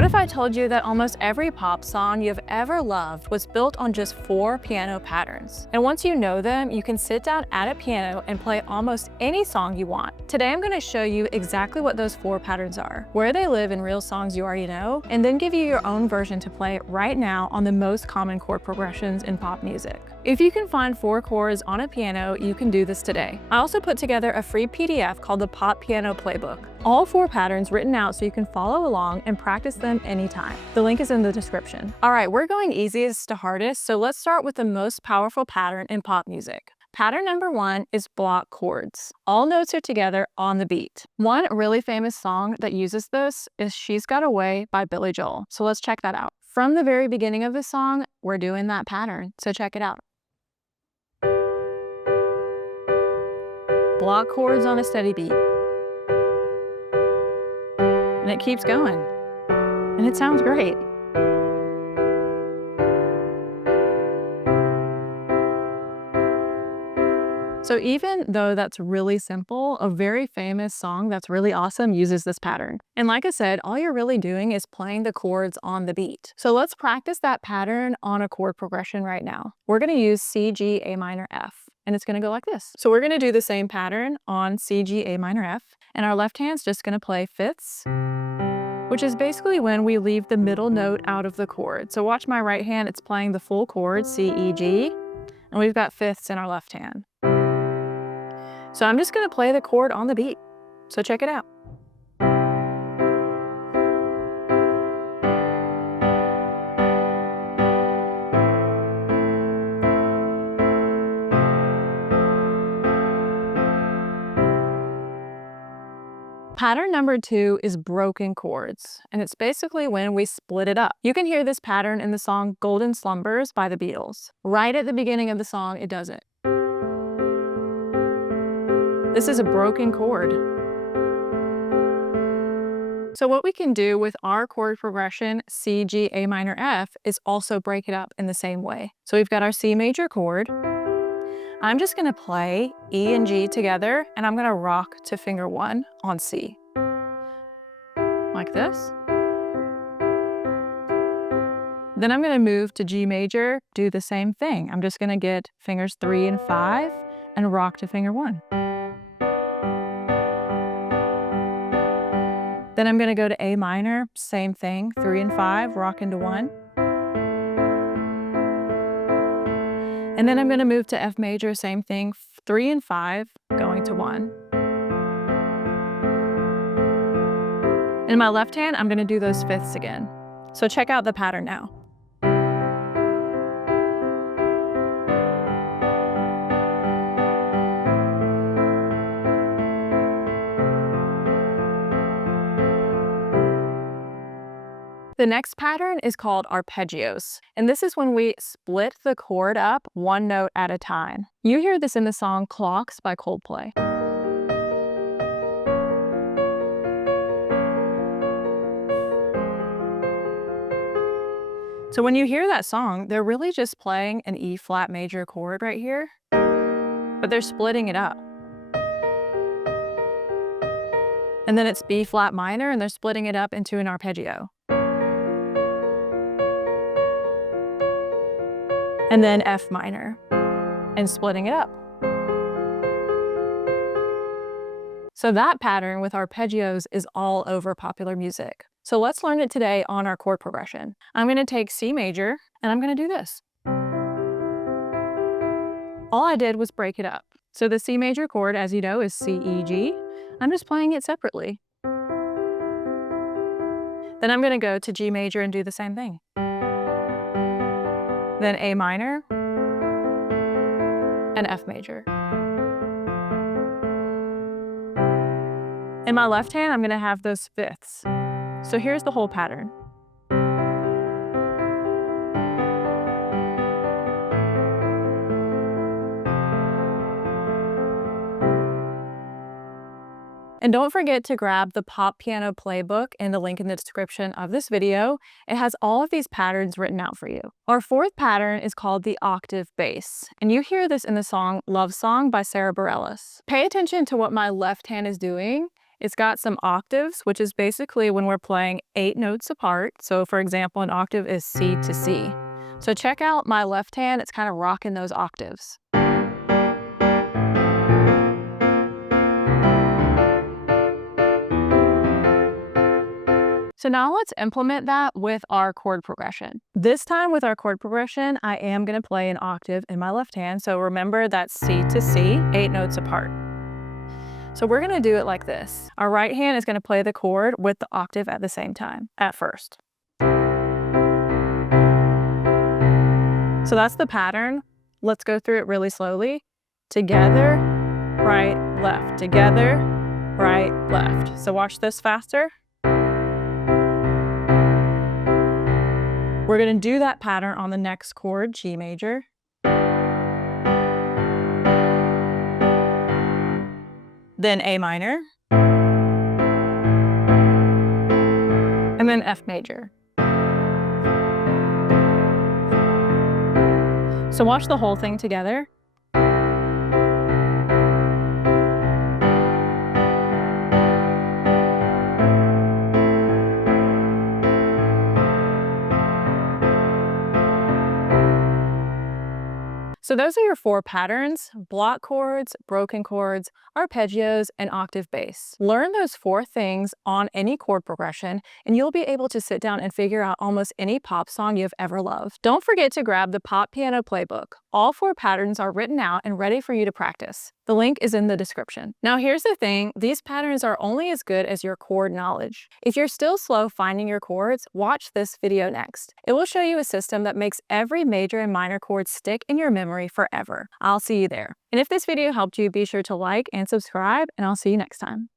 What if I told you that almost every pop song you've ever loved was built on just 4 piano patterns? And once you know them, you can sit down at a piano and play almost any song you want. Today I'm going to show you exactly what those 4 patterns are, where they live in real songs you already know, and then give you your own version to play right now on the most common chord progressions in pop music. If you can find 4 chords on a piano, you can do this today. I also put together a free PDF called the Pop Piano Playbook. All 4 patterns written out so you can follow along and practice them anytime. The link is in the description. All right, we're going easiest to hardest, so let's start with the most powerful pattern in pop music. Pattern number 1 is block chords. All notes are together on the beat. One really famous song that uses this is She's Got Away by Billy Joel. So let's check that out. From the very beginning of the song, we're doing that pattern, so check it out. Block chords on a steady beat. And it keeps going. And it sounds great. So even though that's really simple, a very famous song that's really awesome uses this pattern. And like I said, all you're really doing is playing the chords on the beat. So let's practice that pattern on a chord progression right now. We're going to use C, G, A minor, F. And it's going to go like this. So we're going to do the same pattern on C, G, A minor, F. And our left hand's just going to play fifths, which is basically when we leave the middle note out of the chord. So watch my right hand, it's playing the full chord, C, E, G, and we've got fifths in our left hand. So I'm just gonna play the chord on the beat. So check it out. Pattern number 2 is broken chords, and it's basically when we split it up. You can hear this pattern in the song Golden Slumbers by the Beatles. Right at the beginning of the song, it does it. This is a broken chord. So what we can do with our chord progression, C, G, A minor, F, is also break it up in the same way. So we've got our C major chord. I'm just gonna play E and G together, and I'm gonna rock to finger 1 on C. Like this. Then I'm gonna move to G major, do the same thing. I'm just gonna get fingers 3 and 5 and rock to finger 1. Then I'm gonna go to A minor, same thing, 3 and 5, rock into 1. And then I'm gonna move to F major, same thing, 3 and 5, going to 1. In my left hand, I'm gonna do those fifths again. So check out the pattern now. The next pattern is called Arpeggios, and this is when we split the chord up 1 note at a time. You hear this in the song Clocks by Coldplay. So when you hear that song, they're really just playing an E flat major chord right here, but they're splitting it up. And then it's B flat minor, and they're splitting it up into an arpeggio. And then F minor, and splitting it up. So that pattern with arpeggios is all over popular music. So let's learn it today on our chord progression. I'm gonna take C major, and I'm gonna do this. All I did was break it up. So the C major chord, as you know, is C, E, G. I'm just playing it separately. Then I'm gonna go to G major and do the same thing. Then A minor, and F major. In my left hand, I'm gonna have those fifths. So here's the whole pattern. And don't forget to grab the Pop Piano Playbook in the link in the description of this video. It has all of these patterns written out for you. Our 4th pattern is called the octave bass, and you hear this in the song Love Song by Sarah Bareilles. Pay attention to what my left hand is doing It's got some octaves, which is basically when we're playing 8 notes apart. So for example, an octave is C to C. So check out my left hand, it's kind of rocking those octaves. So now let's implement that with our chord progression. This time with our chord progression, I am going to play an octave in my left hand. So remember that's C to C, 8 notes apart. So we're going to do it like this. Our right hand is going to play the chord with the octave at the same time, at first. So that's the pattern. Let's go through it really slowly. Together, right, left. Together, right, left. So watch this faster. We're going to do that pattern on the next chord, G major. Then A minor. And then F major. So watch the whole thing together. So those are your 4 patterns: block chords, broken chords, arpeggios, and octave bass. Learn those 4 things on any chord progression, and you'll be able to sit down and figure out almost any pop song you've ever loved. Don't forget to grab the Pop Piano Playbook. All 4 patterns are written out and ready for you to practice. The link is in the description. Now here's the thing, these patterns are only as good as your chord knowledge. If you're still slow finding your chords, watch this video next. It will show you a system that makes every major and minor chord stick in your memory forever. I'll see you there. And if this video helped you, be sure to like and subscribe, and I'll see you next time.